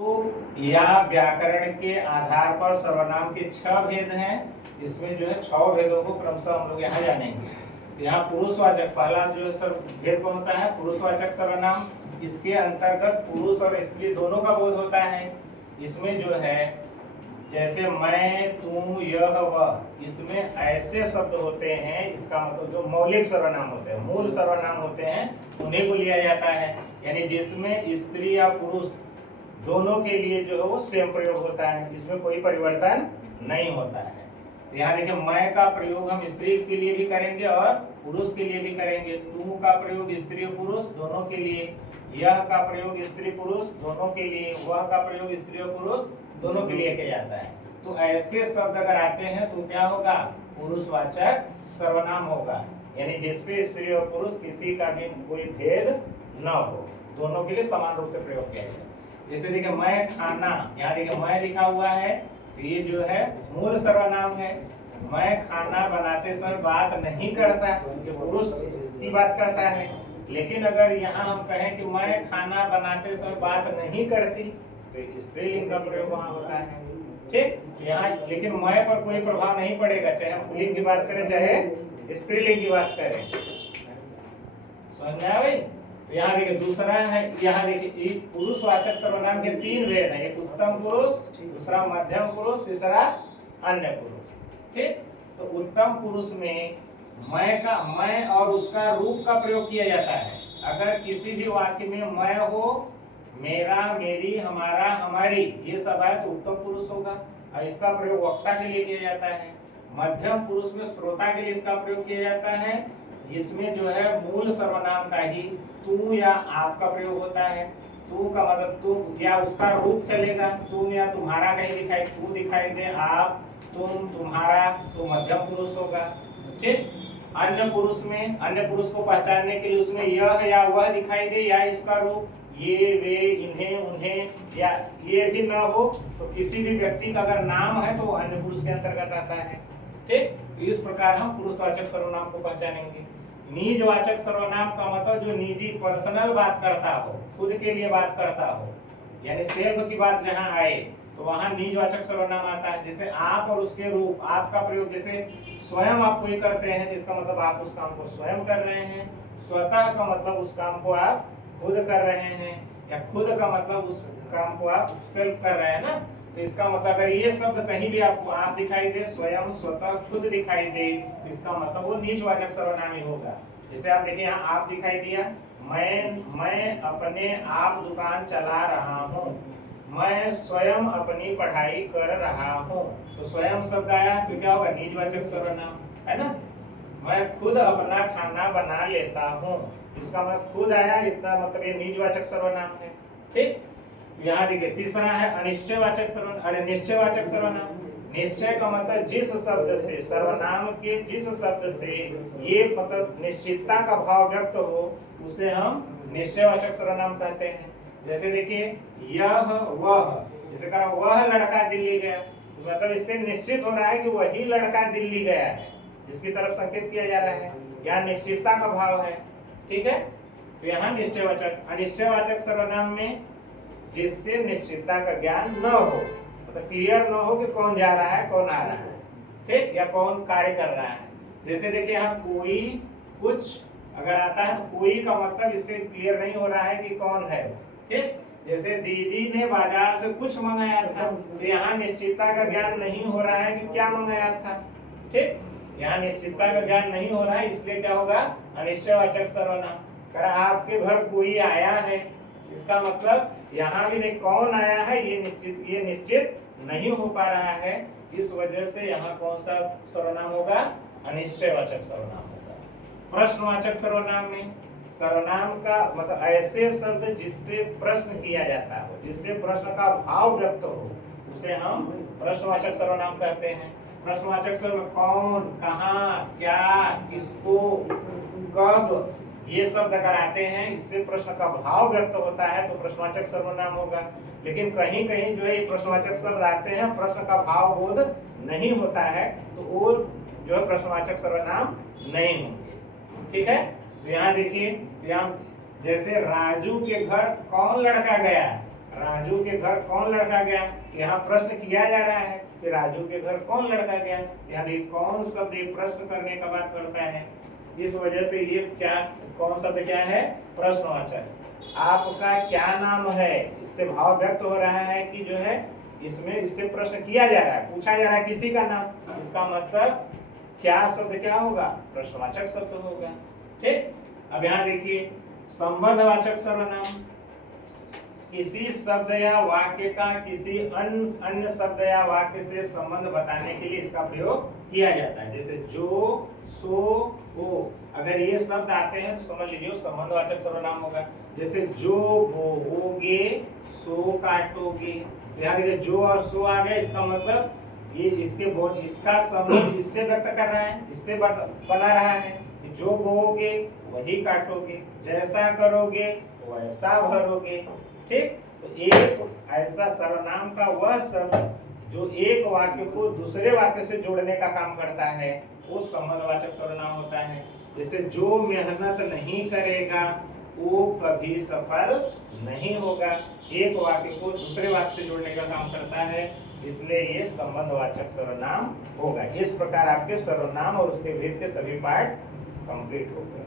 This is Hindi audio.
तो या व्याकरण के आधार पर सर्वनाम के 6 भेद हैं। इसमें जो है 6 भेदों को क्रमशः हम लोग यहाँ जानेंगे। यहाँ पुरुषवाचक पहला जो है सर भेद कौन सा है? पुरुषवाचक सर्वनाम। इसके अंतर्गत पुरुष और स्त्री दोनों का बोध होता है। इसमें जो है जैसे मैं, तुम, यह, वह, इसमें ऐसे शब्द होते हैं, इसका मतलब जो मौलिक सर्वनाम होते हैं, मूल सर्वनाम होते हैं, उन्हीं को लिया जाता है। यानी जिसमें स्त्री या पुरुष दोनों के लिए जो है वो सेम प्रयोग होता है, इसमें कोई परिवर्तन नहीं होता है। तो यहाँ देखिए मैं का प्रयोग हम स्त्री के लिए भी करेंगे और पुरुष के लिए भी करेंगे। तुम का प्रयोग स्त्री और पुरुष दोनों के लिए, यह का प्रयोग स्त्री पुरुष दोनों के लिए, वह का प्रयोग स्त्री और पुरुष दोनों के लिए किया जाता है। तो ऐसे शब्द अगर आते हैं तो क्या होगा? पुरुषवाचक सर्वनाम होगा। यानी जिसपे स्त्री और पुरुष किसी का भी कोई भेद न हो, दोनों के लिए समान रूप से प्रयोग किया जाए। जैसे देखिए मैं खाना, यहाँ देखिए मैं लिखा हुआ है, तो ये जो है मूल सर्वनाम है। मैं खाना बनाते समय बात नहीं करता, ये पुरुष की बात करता है। लेकिन अगर यहाँ हम कहें कि मैं खाना बनाते समय बात नहीं करती, तो स्त्रीलिंग का प्रयोग वहाँ होता है। ठीक, यहाँ लेकिन मैं पर कोई प्रभाव नहीं पड़ेगा, चाहे हम पुल्लिंग की बात करें चाहे स्त्रीलिंग की बात करें। समझ में आया भाई? तो यहाँ देखिए दूसरा है, यहाँ देखिए पुरुषवाचक सर्वनाम के 3 भेद हैं। एक उत्तम पुरुष, दूसरा मध्यम पुरुष, तीसरा अन्य पुरुष। ठीक, तो उत्तम पुरुष में मैं और उसका रूप का प्रयोग किया जाता है। अगर किसी भी वाक्य में मैं हो, मेरा, मेरी, हमारा, हमारी, ये सब है तो उत्तम पुरुष होगा और इसका प्रयोग वक्ता के लिए किया जाता है। मध्यम पुरुष में श्रोता के लिए इसका प्रयोग किया जाता है। इसमें जो है मूल सर्वनाम का ही तुम या आप का प्रयोग होता है। तू का मतलब तुम या उसका रूप चलेगा, तुम या तुम्हारा कहीं दिखाई, तू दिखाई दे, आप, तुम, तुम्हारा, तो मध्यम पुरुष होगा। ठीक, अन्य पुरुष में अन्य पुरुष को पहचानने के लिए उसमें यह या वह दिखाई दे या इसका रूप, ये, वे, इन्हें, उन्हें, या ये भी न हो तो किसी भी व्यक्ति का अगर नाम है तो अन्य पुरुष के अंतर्गत आता है। ठीक, इस प्रकार हम पुरुषवाचक सर्वनाम को पहचानेंगे। निजवाचक सर्वनाम का मतलब जो निजी पर्सनल बात करता हो, खुद के लिए बात करता हो, यानी सेल्फ की बात जहां आए तो वहां निजवाचक सर्वनाम आता है। जैसे आप और उसके रूप, आप का प्रयोग जैसे स्वयं आप कोई करते हैं, जिसका मतलब आप उस काम को स्वयं कर रहे हैं। स्वतः का मतलब उस काम को आप खुद कर रहे हैं, या खुद का मतलब उस काम को आप सेल्फ कर रहे हैं ना। तो इसका मतलब अगर ये शब्द कहीं भी आपको आप दिखाई दे, स्वयं, स्वतः, खुद दिखाई दे, तो इसका मतलब वो निजवाचक सर्वनाम ही होगा। जैसे आप देखिए यहाँ आप दिखाई दिया, मैं अपने आप दुकान चला रहा हूँ, मैं स्वयं अपनी पढ़ाई कर रहा हूँ। तो स्वयं शब्द आया तो क्या होगा? निजवाचक सर्वनाम है ना। मैं खुद अपना खाना बना लेता हूँ, इसका मतलब खुद आया, इतना मतलब ये निजवाचक सर्वनाम है। ठीक, यहाँ देखिए तीसरा है अनिश्चयवाचक सर्वनाम। अरे निश्चयवाचक सर्वनाम, निश्चय का मतलब जिस शब्द से, सर्वनाम के जिस शब्द से ये मतलब निश्चितता का भाव व्यक्त हो, उसे हम निश्चयवाचक सर्वनाम कहते हैं। जैसे देखिए यह, वह, जैसे कहा वह लड़का दिल्ली गया, तो मतलब इससे निश्चित हो रहा है कि वही लड़का दिल्ली गया है, जिसकी तरफ संकेत किया जा रहा है, या निश्चितता का भाव है। ठीक है, तो यहाँ निश्चयवाचक। अनिश्चयवाचक सर्वनाम में जिससे निश्चितता का ज्ञान न हो, मतलब क्लियर न हो कि कौन जा रहा है, कौन आ रहा है, ठीक, या कौन कार्य कर रहा है। जैसे देखिए यहाँ कोई, कुछ अगर आता है तो कोई का मतलब इससे क्लियर नहीं हो रहा है कि कौन है। ठीक, जैसे दीदी ने बाजार से कुछ मंगाया था, तो यहाँ निश्चितता का ज्ञान नहीं हो रहा है कि क्या मंगाया था। ठीक, यहाँ निश्चितता का ज्ञान नहीं हो रहा है, इसलिए क्या होगा? अनिश्चयवाचक सर्वनाम। कर आपके घर कोई आया है, इसका मतलब यहाँ भी नहीं कौन आया है, ये निश्चित नहीं हो पा रहा है। इस वजह से यहाँ कौन सा सर्वनाम होगा? अनिश्चयवाचक सर्वनाम होगा। प्रश्नवाचक सर्वनाम में सर्वनाम का मतलब ऐसे शब्द जिससे प्रश्न किया जाता हो, जिससे प्रश्न का भाव व्यक्त हो, उसे हम प्रश्नवाचक सर्वनाम कहते हैं। प्रश्नवाचक शब्द कौन, कहाँ, क्या, किसको, कब, ये शब्द अगर आते हैं, इससे प्रश्न का भाव व्यक्त होता है तो प्रश्नवाचक सर्वनाम होगा। लेकिन कहीं कहीं जो है प्रश्नवाचक शब्द आते हैं, प्रश्न का भाव बोध नहीं होता है, तो वो जो है प्रश्नवाचक सर्वनाम नहीं होंगे। ठीक है, तो यहाँ देखिए, यहाँ जैसे राजू के घर कौन लड़का गया, राजू के घर कौन लड़का गया। यहाँ प्रश्न किया जा रहा है कि राजू के घर कौन लड़का गया, यानी कौन शब्द एक प्रश्न करने का बात करता है, इस वजह से ये क्या कौन शब्द क्या है, प्रश्नवाचक। आपका क्या नाम है, इससे भाव व्यक्त हो रहा है कि जो है इसमें इससे प्रश्न किया जा रहा है, पूछा जा रहा है किसी का नाम, इसका मतलब क्या शब्द क्या होगा, प्रश्नवाचक शब्द होगा। ठीक, अब यहाँ देखिए संबंधवाचक सर्वनाम, किसी शब्द या वाक्य का किसी अन्य शब्द या वाक्य से संबंध बताने के लिए इसका प्रयोग किया जाता है। जैसे जो, सो, वो, अगर ये शब्द आते हैं तो समझ लीजिए संबंधवाचक सर्वनाम होगा। जैसे जो बोओगे, सो काटोगे, यहाँ देखिए जो और सो आ गए, इसका मतलब ये इसका संबंध इससे व्यक्त कर रहा है, इससे बना रहा है। जो बोओगे वही काटोगे, जैसा करोगे वैसा भरोगे। ठीक, तो एक ऐसा सर्वनाम का वह शब्द जो एक वाक्य को दूसरे वाक्य से जोड़ने का काम करता है वो संबंधवाचक सर्वनाम होता है। जैसे जो मेहनत नहीं करेगा वो कभी सफल नहीं होगा, एक वाक्य को दूसरे वाक्य से जोड़ने का काम करता है, इसलिए ये संबंधवाचक सर्वनाम होगा। इस प्रकार आपके सर्वनाम और उसके भेद के सभी पार्ट कंप्लीट हो गए।